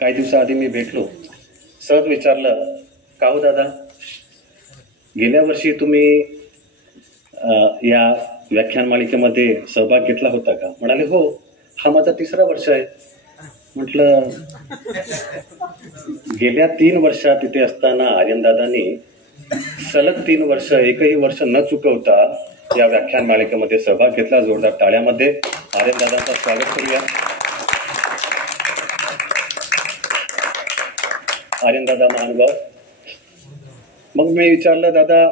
काही दिवसाआधी मी भेटलो, सहज विचारलं, का हो दादा, गेल्या वर्षी तुम्ही या व्याख्यान मालिकेमध्ये सहभाग घेतला होता का? म्हणाले, हो, हा माझा 3रा वर्ष आहे. म्हटलं, गेल्या 3 वर्षात तिथे असताना आर्यनदादांनी सलग 3 वर्ष एकही वर्ष न चुकवता या व्याख्यान मालिकेमध्ये सहभाग घेतला. जोरदार टाळ्यामध्ये आर्यनदादांचं स्वागत करूया. आर्यनदादा महानुभाव. मग मी विचारलं, दादा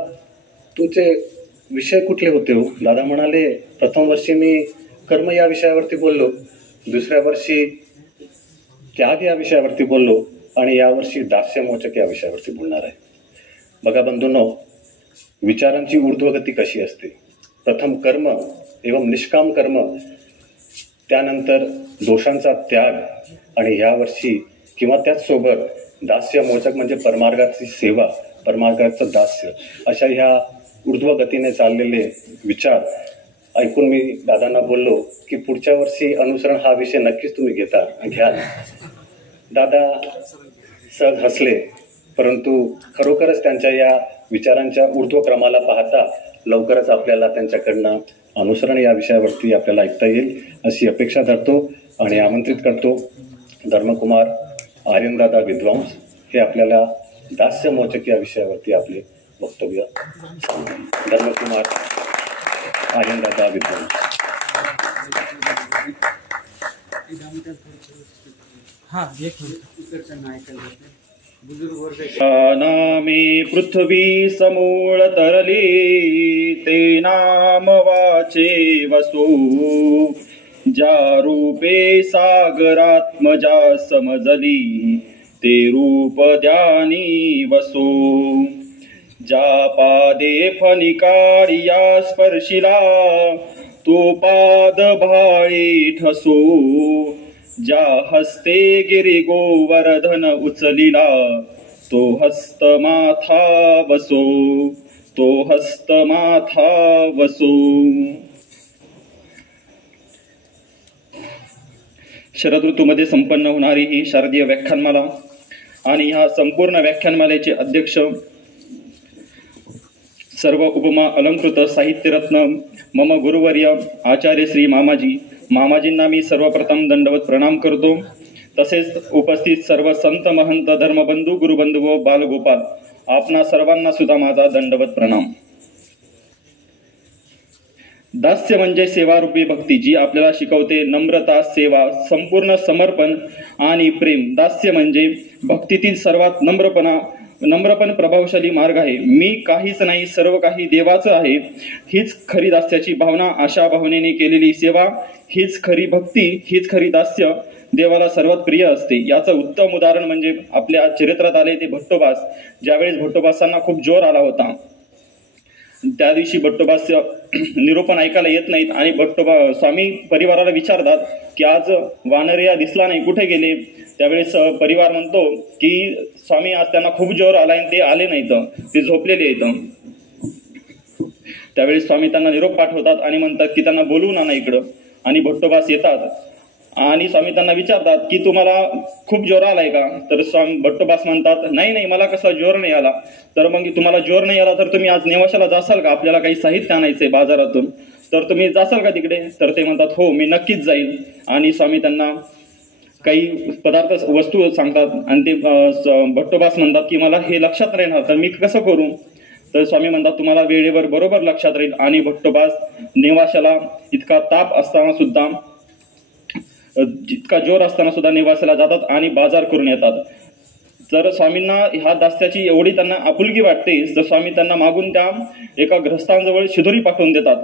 तुमचे विषय कुठले होते हो? दादा म्हणाले, प्रथम वर्षी मी कर्म या विषयावरती बोललो, 2ऱ्या वर्षी त्याग या विषयावरती बोललो आणि यावर्षी दास्यमोचक या विषयावरती बोलणार आहे. बघा बंधूंनो, विचारांची ऊर्ध्वगती कशी असते. प्रथम कर्म एवं निष्काम कर्म, त्यानंतर दोषांचा त्याग आणि यावर्षी किंवा त्याचसोबत दास्यमोचक म्हणजे परमार्गाची सेवा, परमार्गाचं दास्य, अशा ह्या ऊर्ध्वगतीने चाललेले विचार ऐकून मी दादांना बोललो की पुढच्या वर्षी अनुसरण हा विषय नक्कीच तुम्ही घ्याल. दादा सहज हसले, परंतु खरोखरच त्यांच्या या विचारांच्या ऊर्ध्वक्रमाला पाहता लवकरच आपल्याला त्यांच्याकडनं अनुसरण या विषयावरती आपल्याला ऐकता येईल अशी अपेक्षा धरतो आणि आमंत्रित करतो. धर्मकुमार आर्यनदादा विद्वांस हे आपल्याला दास्यमोचक या विषयावरती आपले वक्तव्य. धर्मकुमार आर्यनदादा विद्वांस. नामे पृथ्वी समूळ तरली, ते नाम वाचे वसो, ज्या रूपे सागरात्मजा समजली, ते रूप ध्यानी वसो. ज्या पादे फणिकारिया स्पर्शिला, तो पाद भाळी ठसो, ज्या हस्ते गिरी गोवर्धन उचलिला, तो हस्त माथा वसो, तो हस्त माथा वसो. शरद ऋतूमध्ये संपन्न होणारी ही शारदीय व्याख्यानमाला आणि ह्या संपूर्ण व्याख्यानमालेचे अध्यक्ष सर्व उपमा अलंकृत साहित्यरत्न मम गुरुवर्य आचार्य श्री मामाजींना मी सर्वप्रथम दंडवत प्रणाम करतो. तसेच उपस्थित सर्व संत महंत धर्मबंधू गुरुबंधू व बालगोपाल आपणा सर्वांना सुद्धा माझा दंडवत प्रणाम. दास्य म्हणजे सेवारूपी भक्ती, जी आपल्याला शिकवते नम्रता, सेवा, संपूर्ण समर्पण आणि प्रेम. दास्य म्हणजे भक्तीतील सर्वात नम्रपण प्रभावशाली मार्ग आहे. मी काहीच नाही, सर्व काही देवाचं आहे, हीच खरी दास्याची भावना. अशा भावनेने केलेली सेवा हीच खरी भक्ती, हीच खरी दास्य देवाला सर्वात प्रिय असते. याचं उत्तम उदाहरण म्हणजे आपल्या चरित्रात आले ते भट्टोबास. ज्यावेळेस भट्टोबासांना खूप जोर आला होता, त्या दिवशी भट्टोबास निरोपण ऐकायला येत नाहीत आणि स्वामी परिवाराला विचारतात की आज वानरिया दिसला नाही, कुठे गेले? त्यावेळेस परिवार म्हणतो की स्वामी आज त्यांना खूप जोर आलाय आणि ते आले नाहीत, ते झोपलेले आहेत. त्यावेळेस स्वामी त्यांना निरोप पाठवतात आणि म्हणतात की त्यांना बोलवून आणा इकडं. आणि भट्टोबास येतात आणि स्वामी त्यांना विचारतात की तुम्हाला खूप जोर आलाय का? तर भट्टोबास म्हणतात, नाही, मला कसा जोर नाही आला. तर मग तुम्हाला जोर नाही आला तर तुम्ही आज नेवाशाला जासाल का? आपल्याला काही साहित्य आणायचंय बाजारातून, तर तुम्ही जासाल का तिकडे? तर ते म्हणतात, हो, मी नक्कीच जाईल. आणि स्वामी त्यांना काही पदार्थ वस्तू सांगतात आणि ते भट्टोबास म्हणतात की मला हे लक्षात राहणार, तर मी कसं करू? तर स्वामी म्हणतात, तुम्हाला वेळेवर बरोबर लक्षात राहील. आणि भट्टोबास नेवाशाला इतका ताप असताना सुद्धा, जितका जोर असताना सुद्धा नेवाशाला जातात आणि बाजार करून येतात. तर स्वामींना ह्या दास्याची एवढी त्यांना आपुलकी वाटते, तर स्वामी त्यांना मागून त्या एका ग्रस्तांजवळ शिदोरी पाठवून देतात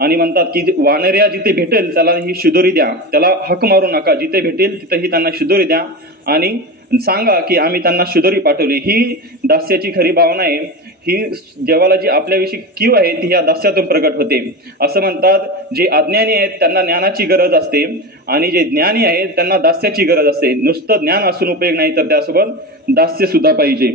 आणि म्हणतात की वानऱ्या जिथे भेटेल त्याला ही शिदोरी द्या, त्याला हक मारू नका, जिथे भेटेल तिथेही त्यांना शिदोरी द्या आणि सांगा की आम्ही त्यांना शिदोरी पाठवली. ही दास्याची खरी भावना आहे. ही देवाला जी आपल्याविषयी कीव आहे ती ह्या दास्यातून प्रगट होते. असं म्हणतात, जे अज्ञानी आहेत त्यांना ज्ञानाची गरज असते आणि जे ज्ञानी आहेत त्यांना दास्याची गरज असते. नुसतं ज्ञान असून उपयोग नाही, तर त्यासोबत दास्य सुद्धा पाहिजे.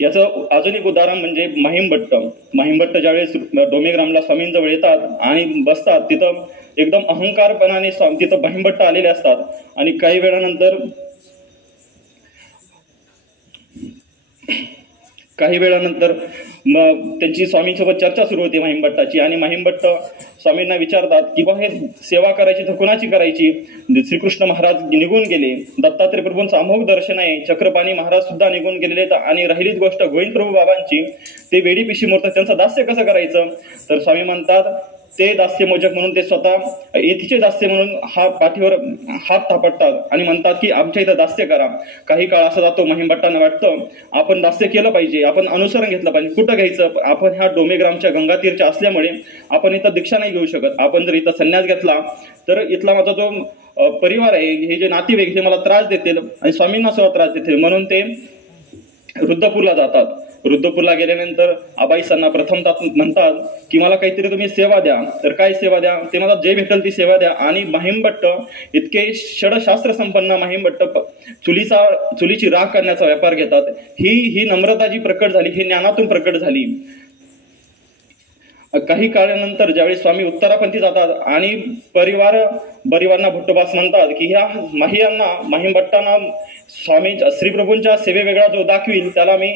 याचं अजून एक उदाहरण म्हणजे माहिमभट्ट ज्यावेळेस डोमेग्रामला स्वामींजवळ येतात आणि बसतात, तिथं एकदम अहंकारपणाने तिथं माहिमभट्ट आलेले असतात आणि काही वेळानंतर काही वेळानंतर मग त्यांची स्वामींसोबत चर्चा सुरू होती महिमभट्टाची, आणि महिमभट्ट स्वामींना विचारतात की बा हे सेवा करायची तर कोणाची करायची. श्रीकृष्ण महाराज निघून गेले, दत्तात्रय प्रभूंचं अमोघ दर्शन आहे, चक्रपाणी महाराज सुद्धा निघून गेलेले, आणि राहिलीच गोष्ट गोविंद प्रभू बाबांची, ते वेडी पिशी मूर्त, त्यांचं दास्य कसं करायचं. तर स्वामी म्हणतात ते दास्य मोजक म्हणून ते स्वतः येथीचे दास्य म्हणून पाठीवर हात थापटतात आणि म्हणतात की आमच्या इथं दास्य करा. काही काळ असा जातो, महिमभट्टांना वाटतं आपण दास्य केलं पाहिजे, आपण अनुसरण घेतलं पाहिजे. कुठं घ्यायचं, आपण ह्या डोमेग्रामच्या गंगातीरच्या असल्यामुळे आपण इथं दीक्षा नाही घेऊ शकत. आपण जर इथं संन्यास घेतला तर इथला माझा जो परिवार आहे, हे जे नातेवाईक हे मला त्रास देतील आणि स्वामींना सुद्धा त्रास देतील, म्हणून ते रुद्रपूरला जातात. रुद्रपूरला गेल्यानंतर आबाईसांना प्रथमतः म्हणतात की मला काहीतरी तुम्ही सेवा द्या. तर काय सेवा द्या, ते मला जे भेटेल ती सेवा द्या. आणि महिमभट्ट इतके षडशास्त्र संपन्न महिमभट्ट चुलीची राख करण्याचा व्यापार घेतात. ही नम्रता जी प्रकट झाली, ही ज्ञानातून प्रकट झाली. काही काळानंतर ज्यावेळी स्वामी उत्तरापंथी जातात आणि परिवारांना भट्टोबास म्हणतात की ह्या महिमभट्टांना स्वामी श्रीप्रभूंच्या सेवेवेगळा जो दाखवील त्याला मी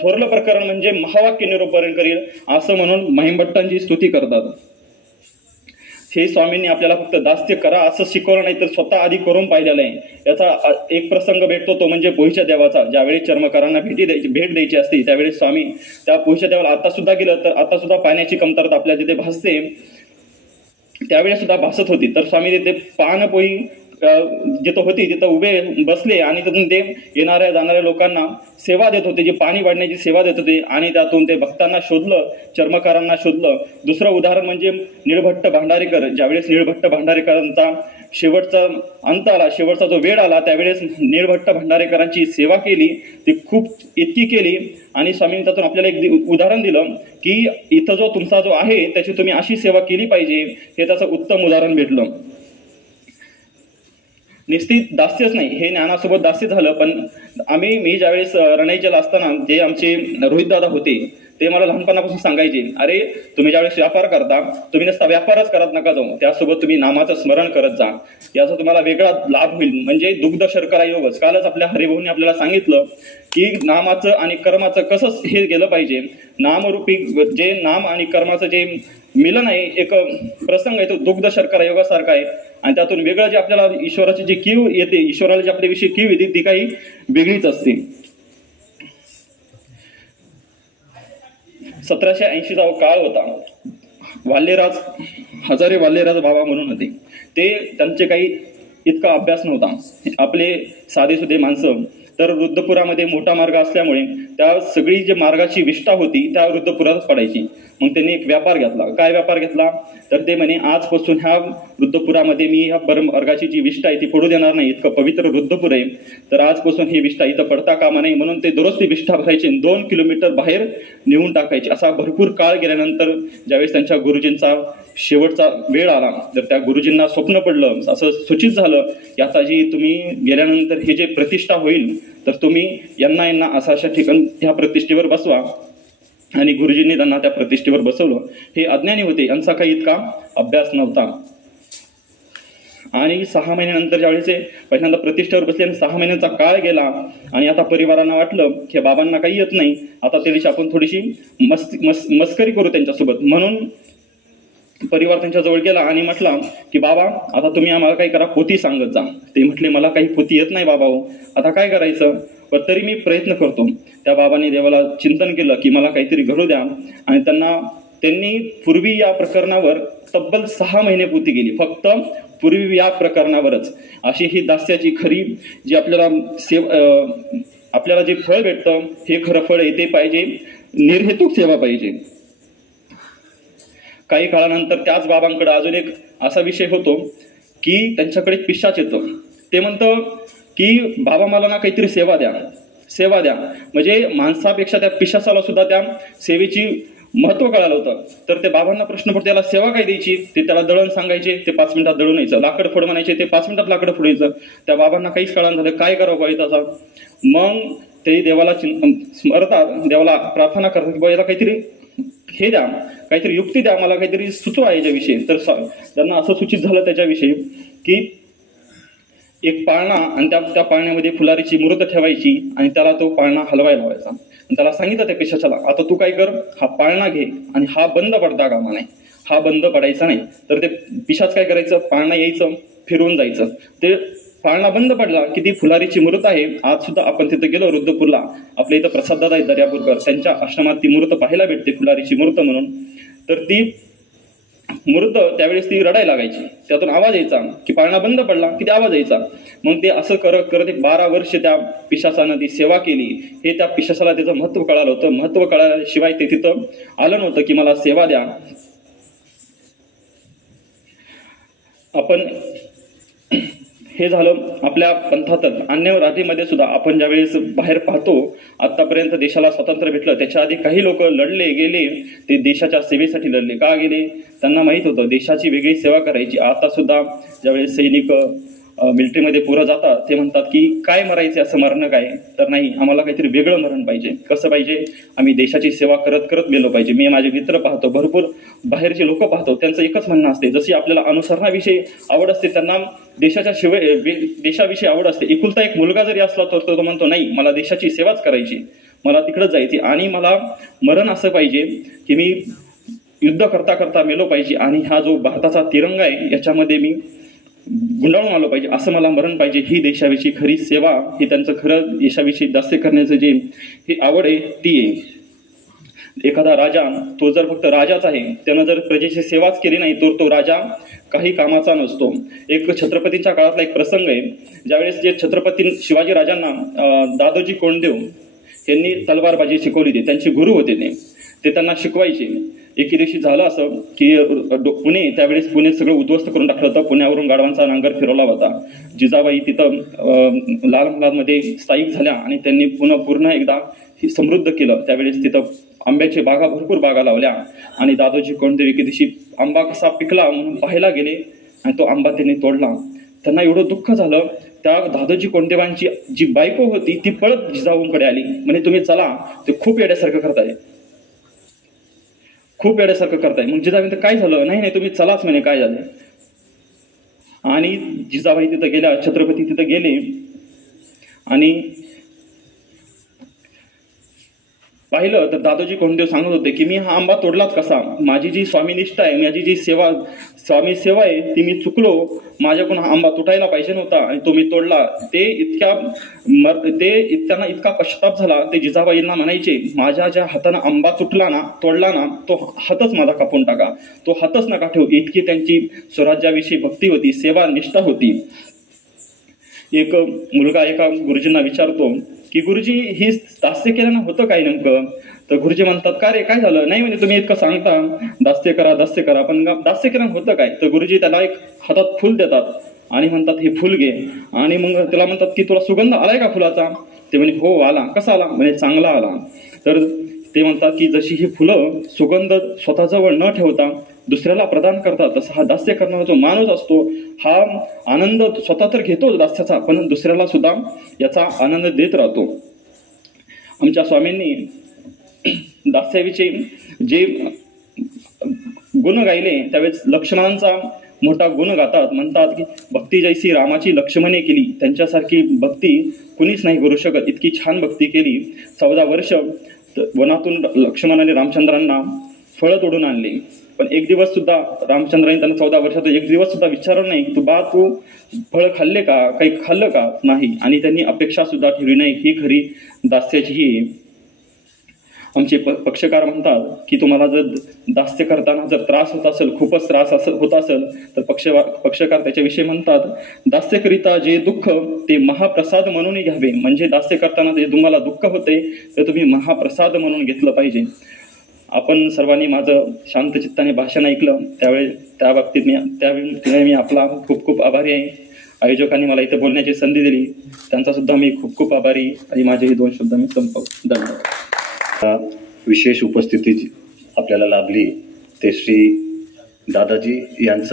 थोरलं प्रकरण म्हणजे महावाक्य निरूपण करील, असं म्हणून महिमभट्टांची स्तुती करतात. हे स्वामींनी आपल्याला फक्त दास्य करा असं शिकवलं नाही, तर स्वतः आधी करून पाहिलेलं आहे. याचा एक प्रसंग भेटतो तो म्हणजे पोहीच्या देवाचा. ज्यावेळी चर्मकारांना भेट द्यायची असते त्यावेळी स्वामी त्या पोहीच्या देवाला आता सुद्धा गेलं तर आता सुद्धा पाण्याची कमतरता आपल्याला तिथे भासते, त्यावेळी सुद्धा भासत होती. तर स्वामी तिथे पान पोही जिथं होती तिथं उभे बसले आणि तिथून ते येणाऱ्या जाणाऱ्या लोकांना सेवा देत होते, जी पाणी वाढण्याची सेवा देत होते. आणि त्यातून ते भक्तांना शोधलं, चर्मकारांना शोधलं. दुसरं उदाहरण म्हणजे निळभट्ट भांडारेकर. ज्यावेळेस निळभट्ट भांडारेकरांचा शेवटचा अंत आला, शेवटचा जो वेळ आला, त्यावेळेस निळभट्ट भांडारेकरांची सेवा केली, ती खूप इतकी केली. आणि स्वामींनी त्यातून आपल्याला एक उदाहरण दिलं की इथं जो तुमचा जो आहे त्याची तुम्ही अशी सेवा केली पाहिजे, हे त्याचं उत्तम उदाहरण भेटलं. निश्चित दास्यच नाही, हे ज्ञानासोबत दास्य झालं. पण मी ज्यावेळेस रणाईच्याला असताना जे आमचे रोहित दादा होते ते मला लहानपणापासून सांगायचे, अरे तुम्ही ज्यावेळेस व्यापार करता तुम्ही नुसता व्यापारच करत नका जाऊ, त्यासोबत तुम्ही नामाचं स्मरण करत जा, याचा तुम्हाला वेगळा लाभ होईल. म्हणजे दुग्ध शर्करा योगच. कालच आपल्या हरिभाऊंनी आपल्याला सांगितलं की नामाचं आणि कर्माचं कसं हे गेलं पाहिजे. नामरूपी जे नाम आणि कर्माचं जे मिलन आहे, एक प्रसंग आहे, तो दुग्ध शर्करा योगासारखा आहे. आणि त्यातून वेगळं जे आपल्याला ईश्वराची जी कीव येते, ईश्वराला जी आपल्याविषयी कीव येते ती काही वेगळीच असते. 1780चा काळ होता. हजारे वाल्यराज बाबा म्हणून होते. ते त्यांचे काही इतका अभ्यास नव्हता. आपले साधेसुधे माणसं. तर रुद्रपुरामध्ये मोठा मार्ग असल्यामुळे त्या सगळी जी मार्गाची विष्ठा होती त्या रुद्रपुरातच पडायची. मग त्यांनी एक व्यापार घेतला. काय व्यापार घेतला, तर ते म्हणे आजपासून ह्या रुद्रपुरामध्ये मी ह्या मार्गाची जी विष्ठा आहे ती पडू देणार नाही, इतकं पवित्र रुद्रपूर आहे, तर आजपासून ही विष्ठा इथं पडता कामा नाही. म्हणून ते दररोज ती विष्ठा भरायची, 2 किलोमीटर बाहेर नेऊन टाकायची. असा भरपूर काळ गेल्यानंतर ज्यावेळेस त्यांच्या गुरुजींचा शेवटचा वेळ आला, तर त्या गुरुजींना स्वप्न पडलं, असं सूचित झालं की आता जी तुम्ही गेल्यानंतर हे जे प्रतिष्ठा होईल तर तुम्ही यांना अशा ठिकाणी ह्या प्रतिष्ठेवर बसवा. आणि गुरुजींनी त्यांना त्या प्रतिष्ठेवर बसवलं. हे अज्ञानी होते, यांचा काही इतका अभ्यास नव्हता. आणि 6 महिन्यानंतर ज्यावेळेस पहिल्यांदा प्रतिष्ठेवर बसले आणि 6 महिन्याचा काळ गेला आणि आता परिवारांना वाटलं की बाबांना काही येत नाही, आता त्या दिवशी आपण थोडीशी मस्करी करू त्यांच्यासोबत. म्हणून परिवार त्यांच्या जवळ गेला आणि म्हटला की बाबा आता तुम्ही आम्हाला काही करा, पोथी सांगत जा. ते म्हटले मला काही पोथी येत नाही बाबा हो, आता काय करायचं, पण तरी मी प्रयत्न करतो. त्या बाबांनी देवाला चिंतन केलं की मला काहीतरी घडू द्या. आणि त्यांनी पूर्वी या प्रकरणावर तब्बल 6 महिने पोथी गेली, फक्त पूर्वी या प्रकरणावरच. अशी ही दास्याची खरी जी आपल्याला जे फळ भेटतं हे खरं फळ येते पाहिजे, निर्हेतुक सेवा पाहिजे. काही काळानंतर त्याच बाबांकडे अजून एक असा विषय होतो की त्यांच्याकडे पिशाच येतो. ते म्हणतं की बाबा मला ना काहीतरी सेवा द्या. म्हणजे माणसापेक्षा त्या पिशाचाला सुद्धा त्या सेवेची महत्व कळालं होतं. तर ते बाबांना प्रश्न पडतो त्याला सेवा काय द्यायची. ते त्याला दळण सांगायचे, ते 5 मिनिटात दळून यायचं. लाकड फोड म्हणायचे, ते 5 मिनिटात लाकड फोडायचं. त्या बाबांना काहीच कळालं झालं काय करावं पाहिजे तसा. मग ते देवाला स्मरतात, देवाला प्रार्थना करतात की याला काहीतरी हे द्या, काहीतरी युक्ती द्या, मला काहीतरी सुचवा याच्याविषयी. तर त्यांना असं सूचित झालं त्याच्याविषयी की एक पाळणा आणि त्या पाळण्यामध्ये फुलारीची मूर्त ठेवायची आणि त्याला तो पाळणा हलवायला लावायचा आणि त्याला सांगितलं त्या पिशाचाला, आता तू काय कर, हा पाळणा घे आणि हा बंद पडता कामा नाही, हा बंद पडायचा नाही. तर ते पिशाच काय करायचं, पाळणा यायचं, फिरवून जायचं. ते पाळणा बंद पडला की ती फुलारीची मूर्त आहे. आज सुद्धा आपण तिथे गेलो रुद्रपूरला, आपल्या इथं प्रसाददादा आहेत दर्यापूरकर, त्यांच्या आश्रमात ती मूर्त पाहायला भेटते, फुलारीची मूर्त म्हणून. तर ती मूर्त त्यावेळेस ती रडायला लागायची, त्यातून आवाज यायचा की पाळणा बंद पडला की ते आवाज यायचा. मग ते असं करत करत 12 वर्ष त्या पिशाचानं ती सेवा केली. हे त्या पिशाचाला त्याचं महत्व कळालं होतं. महत्व कळाल्याशिवाय ते तिथं आलं नव्हतं की मला सेवा द्या. आपण हे झालं आपल्या पंथातच. अन्य राज्यामध्ये सुद्धा आपण ज्यावेळेस बाहेर पाहतो, आतापर्यंत देशाला स्वातंत्र्य भेटलं, त्याच्या आधी काही लोक लढले गेले, ते देशाच्या सेवेसाठी लढले. का गेले, त्यांना माहित होतं देशाची वेगळी सेवा करायची. आता सुद्धा ज्यावेळेस सैनिक मिलिटरीमध्ये पुरं जातात, ते म्हणतात की काय मरायचे, असं मरणं काय, तर नाही, आम्हाला काहीतरी वेगळं मरण पाहिजे. कसं पाहिजे, आम्ही देशाची सेवा करत करत गेलो पाहिजे. मी माझे मित्र पाहतो, भरपूर बाहेरचे लोक पाहतो, त्यांचं एकच म्हणणं असते, जशी आपल्याला अनुसरणाविषयी आवड असते, त्यांना देशाच्या शिवाय देशाविषयी आवड असते. एकुलता एक मुलगा जरी असला तर तो म्हणतो नाही, मला देशाची सेवाच करायची, मला तिकडंच जायची आणि मला मरण असं पाहिजे की मी युद्ध करता करता मेलो पाहिजे आणि हा जो भारताचा तिरंगा आहे याच्यामध्ये मी गुंडाळून आलो पाहिजे, असं मला मरण पाहिजे. ही देशाविषयी खरी सेवा, ही त्यांचं खरं देशाविषयी दास्य करण्याचं जे ही आवड आहे ती आहे. एखादा राजा, तो जर फक्त राजाच आहे, त्यानं जर प्रजेची सेवाच केली नाही तर तो राजा काही कामाचा नसतो. एक छत्रपतींच्या काळातला एक प्रसंग आहे, ज्यावेळेस जे छत्रपती शिवाजी राजांना दादोजी कोंडदेव यांनी तलवारबाजी शिकवली होती, त्यांचे गुरु होते ते त्यांना शिकवायचे. एके दिवशी झालं असं की पुणे, त्यावेळेस पुणे सगळं उद्ध्वस्त करून टाकलं होतं. पुण्यावरून गाढवांचा नांगर फिरवला होता. जिजाबाई तिथं लाल महालामध्ये स्थायिक झाल्या आणि त्यांनी पूर्ण एकदा समृद्ध केलं. त्यावेळेस तिथं आंब्याचे बागा, भरपूर बागा लावल्या आणि दादोजी कोंडदेव एके दिवशी आंबा कसा पिकला म्हणून पाहायला गेले आणि तो आंबा त्यांनी तोडला. त्यांना एवढं दुःख झालं. त्या दादोजी कोंडदेवांची जी बायको होती ती पळत जिजाऊंकडे आली, म्हणे तुम्ही चला, ते खूप येड्यासारखं करताय, खूप येड्यासारखं करताय. मग जिजाबाई काय झालं, नाही नाही तुम्ही चलाच म्हणे, काय झालं. आणि जिजाबाई तिथं गेल्या, छत्रपती तिथं गेले आणि पाहिलं तर दादोजी कोंडदेव सांगत होते की मी हा आंबा तोडलाच कसा, माझी जी स्वामीनिष्ठा आहे, माझी जी स्वामी सेवा आहे ती मी चुकलो, माझ्याकडून हा आंबा तुटायला पाहिजे नव्हता आणि तो मी तोडला. त्यांना इतका पश्चाताप झाला. ते जिजाबाईंना म्हणायचे, माझ्या ज्या हातानं आंबा तोडला ना तो हातच माझा कापून टाका, तो हातच नका ठेवू. इतकी त्यांची स्वराज्याविषयी भक्ती होती, सेवा निष्ठा होती. एक मुलगा एका गुरुजींना विचारतो की गुरुजी हे दास्य केल्यानं होतं काय नेमकं. तर गुरुजी म्हणतात, का रे काय झालं. नाही म्हणजे तुम्ही इतकं सांगता दास्य करा, पण दास्य केल्यानं होतं काय. तर गुरुजी त्याला एक हातात फुल देतात आणि म्हणतात हे फुल घे. आणि मग त्याला म्हणतात की तुला सुगंध आलाय का फुलाचा. ते म्हणे हो आला. कसा आला, म्हणजे चांगला आला. तर ते म्हणतात की जशी ही फुलं सुगंध स्वतःजवळ न ठेवता दुसऱ्याला प्रदान करतात, तसा हा दास्य करणारा जो माणूस असतो हा आनंद स्वतः तर घेतो दास्याचा, पण दुसऱ्याला सुद्धा याचा आनंद देत राहतो. आमच्या स्वामींनी दास्याविषयी जे गुण गायले त्यावेळेस लक्ष्मणांचा मोठा गुण गातात. म्हणतात की भक्ती जैसी रामाची लक्ष्मणे केली, त्यांच्यासारखी भक्ती कुणीच नाही करू शकत. इतकी छान भक्ती केली. 14 वर्ष वनातून लक्ष्मणाने रामचंद्रांना फळं तोडून आणली, पण एक दिवस सुद्धा रामचंद्रांनी त्यांना 14 वर्षात एक दिवस सुद्धा विचारलं नाही की तू फळं खाल्ले का, काही खाल्लं का, नाही. आणि त्यांनी अपेक्षा सुद्धा ठेवली नाही. ही खरी दास्याची ही. आमचे पक्षकार म्हणतात की तुम्हाला जर दास्य करताना जर त्रास होत असेल, खूपच त्रास होत असेल, तर पक्षकार त्याच्याविषयी म्हणतात, दास्यकरिता जे दुःख ते महाप्रसाद म्हणून घ्यावे. म्हणजे दास्य करताना जे तुम्हाला दुःख होते ते तुम्ही महाप्रसाद म्हणून घेतलं पाहिजे. आपण सर्वांनी माझं शांत चित्ताने भाषण ऐकलं, त्या बाबतीत मी आपला खूप खूप आभारी आहे. आयोजकांनी मला इथे बोलण्याची संधी दिली, त्यांचा सुद्धा मी खूप खूप आभारी. आणि माझे हे 2 शब्द मी संपवतो. धन्यवाद. विशेष उपस्थिती आपल्याला लाभली ते श्री दादाजी यांचं